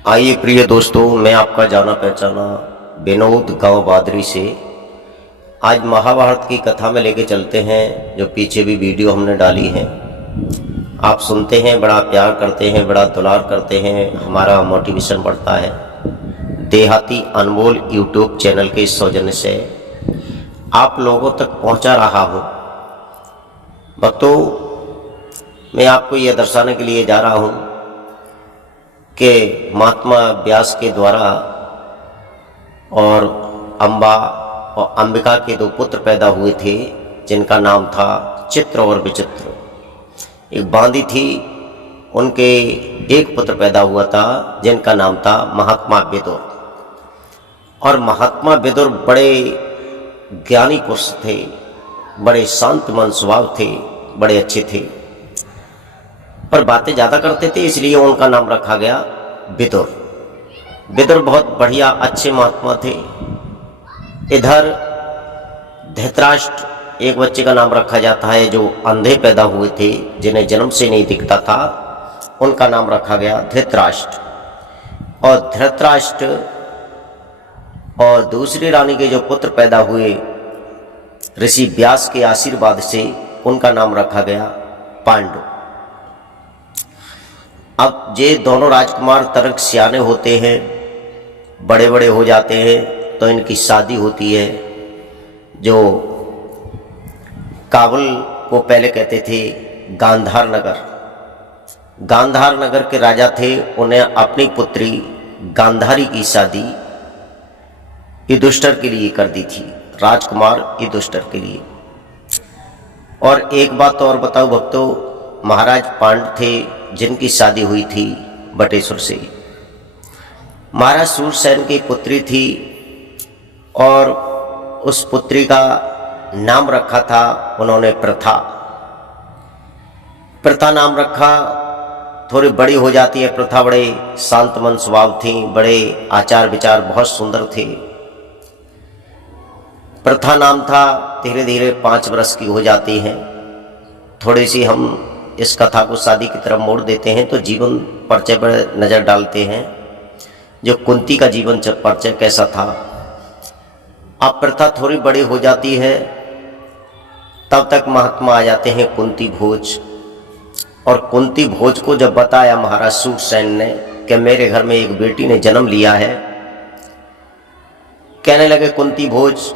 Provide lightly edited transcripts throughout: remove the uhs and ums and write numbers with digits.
आइए प्रिय दोस्तों, मैं आपका जाना पहचाना विनोद गांव बादरी से आज महाभारत की कथा में लेके चलते हैं। जो पीछे भी वीडियो हमने डाली है, आप सुनते हैं, बड़ा प्यार करते हैं, बड़ा दुलार करते हैं, हमारा मोटिवेशन बढ़ता है। देहाती अनमोल यूट्यूब चैनल के सौजन्य से आप लोगों तक पहुंचा रहा हूं। भक्तों, मैं आपको यह दर्शाने के लिए जा रहा हूं कि महात्मा व्यास के द्वारा और अम्बा और अंबिका के दो पुत्र पैदा हुए थे, जिनका नाम था चित्र और विचित्र। एक बांदी थी, उनके एक पुत्र पैदा हुआ था जिनका नाम था महात्मा विदुर। और महात्मा विदुर बड़े ज्ञानी पुरुष थे, बड़े शांत मन स्वभाव थे, बड़े अच्छे थे, पर बातें ज़्यादा करते थे, इसलिए उनका नाम रखा गया विदुर। विदुर बहुत बढ़िया अच्छे महात्मा थे। इधर धृतराष्ट्र एक बच्चे का नाम रखा जाता है जो अंधे पैदा हुए थे, जिन्हें जन्म से नहीं दिखता था, उनका नाम रखा गया धृतराष्ट्र। और धृतराष्ट्र और दूसरी रानी के जो पुत्र पैदा हुए ऋषि व्यास के आशीर्वाद से, उनका नाम रखा गया पांडु। अब ये दोनों राजकुमार तर्क सियाने होते हैं, बड़े बड़े हो जाते हैं, तो इनकी शादी होती है। जो काबुल को पहले कहते थे गांधार नगर, गांधार नगर के राजा थे, उन्हें अपनी पुत्री गांधारी की शादी युधिष्ठिर के लिए कर दी थी, राजकुमार युधिष्ठिर के लिए। और एक बात और बताओ भक्तों, महाराज पांडु थे जिनकी शादी हुई थी बटेश्वर से। महाराज सूरसेन की पुत्री थी और उस पुत्री का नाम रखा था उन्होंने प्रथा। प्रथा नाम रखा, थोड़ी बड़ी हो जाती है प्रथा, बड़े शांत मन स्वभाव थी, बड़े आचार विचार बहुत सुंदर थे। प्रथा नाम था, धीरे धीरे 5 वर्ष की हो जाती है। थोड़ी सी हम इस कथा को शादी की तरफ मोड़ देते हैं तो जीवन परिचय पर नज़र डालते हैं। जो कुंती का जीवन परिचय कैसा था। अब प्रथा थोड़ी बड़ी हो जाती है, तब तक महात्मा आ जाते हैं कुंती भोज। और कुंती भोज को जब बताया महाराज सूरसेन ने कि मेरे घर में एक बेटी ने जन्म लिया है, कहने लगे कुंती भोज,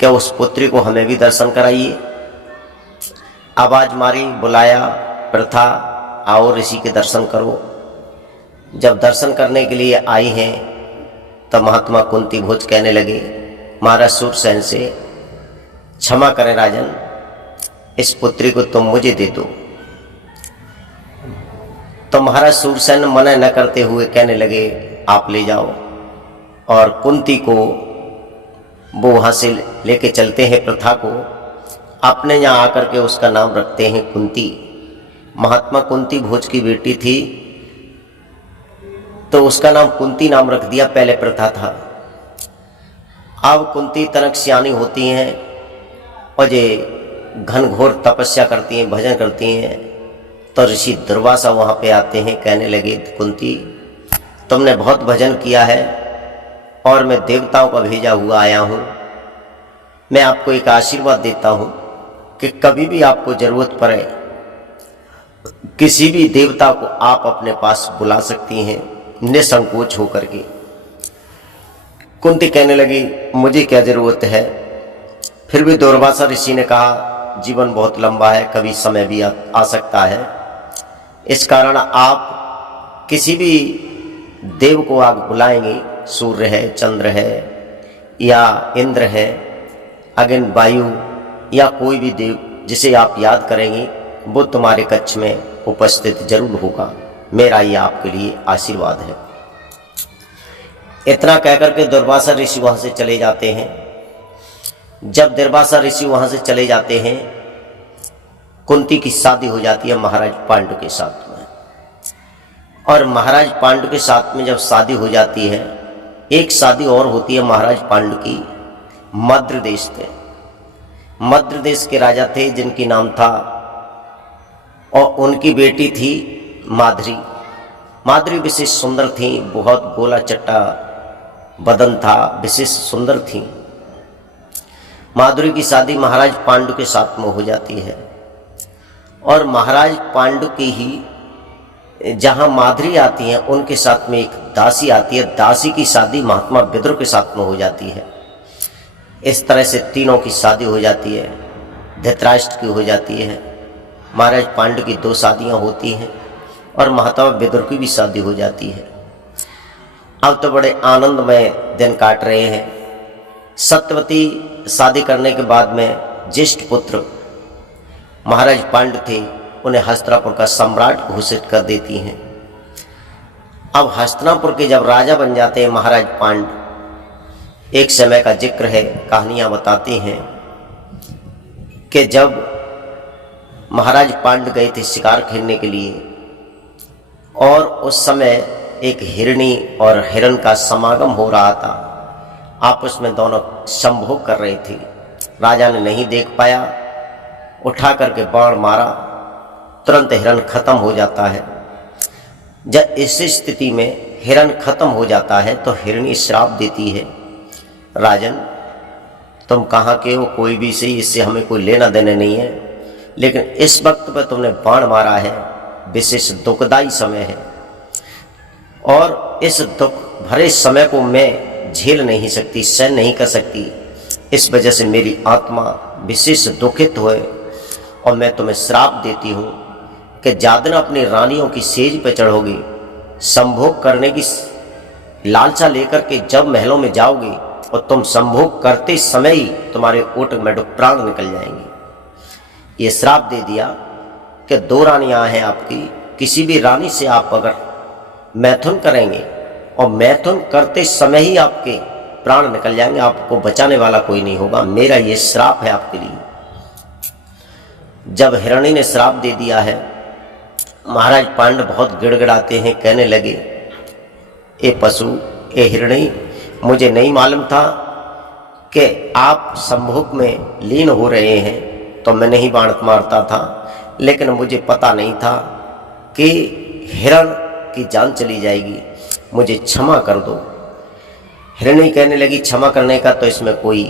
क्या उस पुत्री को हमें भी दर्शन कराइए। आवाज मारी, बुलाया, प्रथा आओ ऋषि के दर्शन करो। जब दर्शन करने के लिए आई हैं तब महात्मा कुंती भोज कहने लगे महाराज सूरसेन से, क्षमा करें राजन, इस पुत्री को तुम मुझे दे दो। तो महाराज सूरसेन मना न करते हुए कहने लगे आप ले जाओ। और कुंती को वो वहां से लेके चलते हैं, प्रथा को अपने यहाँ आकर के उसका नाम रखते हैं कुंती। महात्मा कुंती भोज की बेटी थी तो उसका नाम कुंती नाम रख दिया, पहले प्रथा था। अब कुंती तनक सियानी होती हैं और ये घनघोर तपस्या करती हैं, भजन करती हैं। तो ऋषि दुर्वासा वहाँ पे आते हैं, कहने लगे कुंती, तुमने बहुत भजन किया है और मैं देवताओं का भेजा हुआ आया हूँ। मैं आपको एक आशीर्वाद देता हूँ कि कभी भी आपको जरूरत पड़े, किसी भी देवता को आप अपने पास बुला सकती हैं निसंकोच होकर के। कुंती कहने लगी मुझे क्या जरूरत है। फिर भी दुर्वासा ऋषि ने कहा जीवन बहुत लंबा है, कभी समय भी आ सकता है, इस कारण आप किसी भी देव को आप बुलाएंगे, सूर्य है, चंद्र है, या इंद्र है, अग्नि, वायु, या कोई भी देव जिसे आप याद करेंगे वो तुम्हारे कक्ष में उपस्थित जरूर होगा। मेरा ये आपके लिए आशीर्वाद है। इतना कहकर के दुर्वासा ऋषि वहां से चले जाते हैं। जब दुर्वासा ऋषि वहां से चले जाते हैं, कुंती की शादी हो जाती है महाराज पांडु के साथ में। और महाराज पांडु के साथ में जब शादी हो जाती है, एक शादी और होती है महाराज पांडु की मद्र देश में। मद्र देश के राजा थे जिनकी नाम था, और उनकी बेटी थी माधरी। माधुरी विशेष सुंदर थी, बहुत गोला चट्टा बदन था, विशेष सुंदर थी। माधुरी की शादी महाराज पांडु के साथ में हो जाती है और महाराज पांडु की ही जहाँ माधुरी आती है उनके साथ में एक दासी आती है। दासी की शादी महात्मा विदुर के साथ में हो जाती है। इस तरह से तीनों की शादी हो जाती है। धृतराष्ट्र की हो जाती है, महाराज पांडु की 2 शादियाँ होती हैं और महात्मा विदुर की भी शादी हो जाती है। अब तो बड़े आनंदमय दिन काट रहे हैं। सत्यवती शादी करने के बाद में ज्येष्ठ पुत्र महाराज पांडु थे, उन्हें हस्तिनापुर का सम्राट घोषित कर देती हैं। अब हस्तिनापुर के जब राजा बन जाते हैं महाराज पांडु, एक समय का जिक्र है, कहानियाँ बताती हैं कि जब महाराज पांडु गए थे शिकार खेलने के लिए और उस समय एक हिरणी और हिरण का समागम हो रहा था, आपस में दोनों संभोग कर रहे थे। राजा ने नहीं देख पाया, उठा करके बाण मारा, तुरंत हिरण खत्म हो जाता है। जब इस स्थिति में हिरण खत्म हो जाता है तो हिरणी श्राप देती है, राजन तुम कहाँ के हो, कोई भी सही, इससे हमें कोई लेना देना नहीं है, लेकिन इस वक्त पर तुमने बाण मारा है, विशेष दुखदायी समय है और इस दुख भरे समय को मैं झेल नहीं सकती, सहन नहीं कर सकती। इस वजह से मेरी आत्मा विशेष दुखित हुए और मैं तुम्हें श्राप देती हूँ कि ज्यादा अपनी रानियों की सेज पर चढ़ोगी, संभोग करने की लालसा लेकर के जब महलों में जाओगी और तुम संभोग करते समय ही तुम्हारे ओट में प्राण निकल जाएंगे। ये श्राप दे दिया कि 2 रानियां हैं आपकी, किसी भी रानी से आप अगर मैथुन करेंगे और मैथुन करते समय ही आपके प्राण निकल जाएंगे, आपको बचाने वाला कोई नहीं होगा, मेरा ये श्राप है आपके लिए। जब हिरणी ने श्राप दे दिया है, महाराज पांडु बहुत गिड़गिड़ाते हैं, कहने लगे ए पशु, ए हिरणी, मुझे नहीं मालूम था कि आप संभोग में लीन हो रहे हैं तो मैं नहीं बाण मारता था, लेकिन मुझे पता नहीं था कि हिरण की जान चली जाएगी, मुझे क्षमा कर दो। हिरणी कहने लगी क्षमा करने का तो इसमें कोई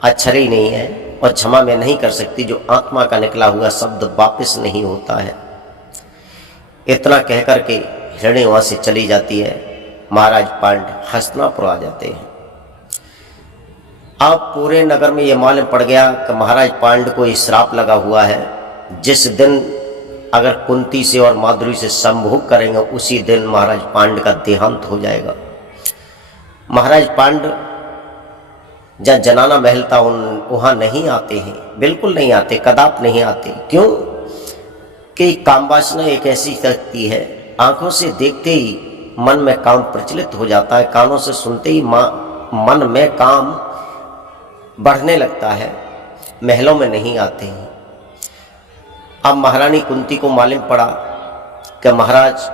अक्षर ही नहीं है और क्षमा मैं नहीं कर सकती, जो आत्मा का निकला हुआ शब्द वापस नहीं होता है। इतना कहकर के हिरणी वहां से चली जाती है। महाराज पांडु हस्तिनापुर आ जाते हैं। अब पूरे नगर में ये मालूम पड़ गया कि महाराज पांडु को ये श्राप लगा हुआ है, जिस दिन अगर कुंती से और माधुरी से संभोग करेंगे उसी दिन महाराज पांडु का देहांत हो जाएगा। महाराज पांडु जहाँ जनाना महल था वहाँ नहीं आते हैं, बिल्कुल नहीं आते, कदाप नहीं आते। क्यों? कि काम वासना एक ऐसी शक्ति है, आंखों से देखते ही मन में काम प्रचलित हो जाता है, कानों से सुनते ही मन में काम बढ़ने लगता है, महलों में नहीं आते हैं। अब महारानी कुंती को मालूम पड़ा कि महाराज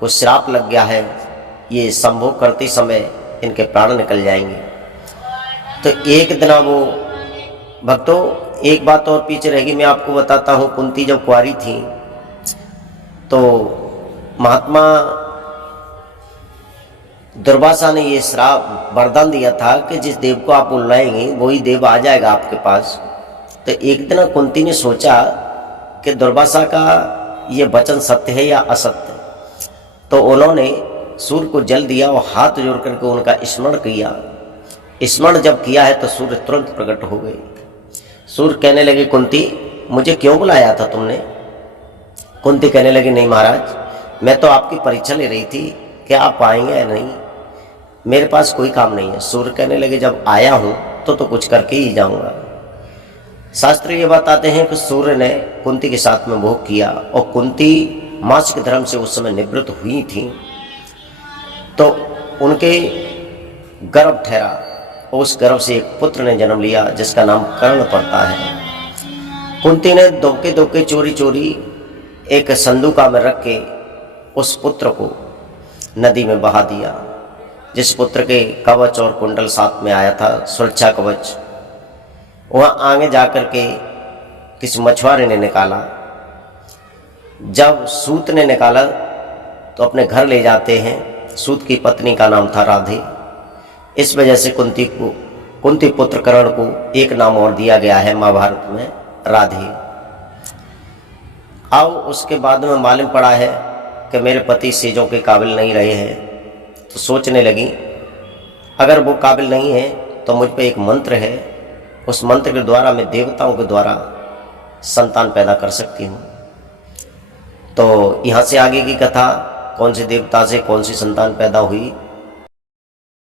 को श्राप लग गया है, ये संभोग करते समय इनके प्राण निकल जाएंगे। तो एक दिन वो भक्तों, एक बात और पीछे रहेगी, मैं आपको बताता हूँ। कुंती जब कुंवारी थी तो महात्मा दुर्वासा ने ये श्राप वरदान दिया था कि जिस देव को आप बुलाएंगे वही देव आ जाएगा आपके पास। तो एक दिन कुंती ने सोचा कि दुर्वासा का ये वचन सत्य है या असत्य, तो उन्होंने सूर्य को जल दिया और हाथ जोड़ करके उनका स्मरण किया। स्मरण जब किया है तो सूर्य तुरंत प्रकट हो गए। सूर्य कहने लगे कुंती, मुझे क्यों बुलाया था तुमने? कुंती कहने लगी, नहीं महाराज, मैं तो आपकी परीक्षा ले रही थी कि आप आएंगे या नहीं, मेरे पास कोई काम नहीं है। सूर्य कहने लगे, जब आया हूं तो कुछ करके ही जाऊंगा। शास्त्र ये बताते हैं कि सूर्य ने कुंती के साथ में भोग किया और कुंती मासिक धर्म से उस समय निवृत्त हुई थी, तो उनके गर्भ ठहरा और उस गर्भ से एक पुत्र ने जन्म लिया जिसका नाम कर्ण पड़ता है। कुंती ने दुबके दुबके चोरी चोरी एक संदूका में रख के उस पुत्र को नदी में बहा दिया। जिस पुत्र के कवच और कुंडल साथ में आया था, सुरक्षा कवच, वहाँ आगे जाकर के किसी मछुआरे ने निकाला। जब सूत ने निकाला तो अपने घर ले जाते हैं। सूत की पत्नी का नाम था राधे। इस वजह से कुंती पुत्र कर्ण को एक नाम और दिया गया है महाभारत में, राधे। आओ उसके बाद में मालूम पड़ा है कि मेरे पति सेजों के काबिल नहीं रहे हैं, तो सोचने लगी अगर वो काबिल नहीं है तो मुझ पे एक मंत्र है, उस मंत्र के द्वारा मैं देवताओं के द्वारा संतान पैदा कर सकती हूँ। तो यहाँ से आगे की कथा कौन से देवता से कौन सी संतान पैदा हुई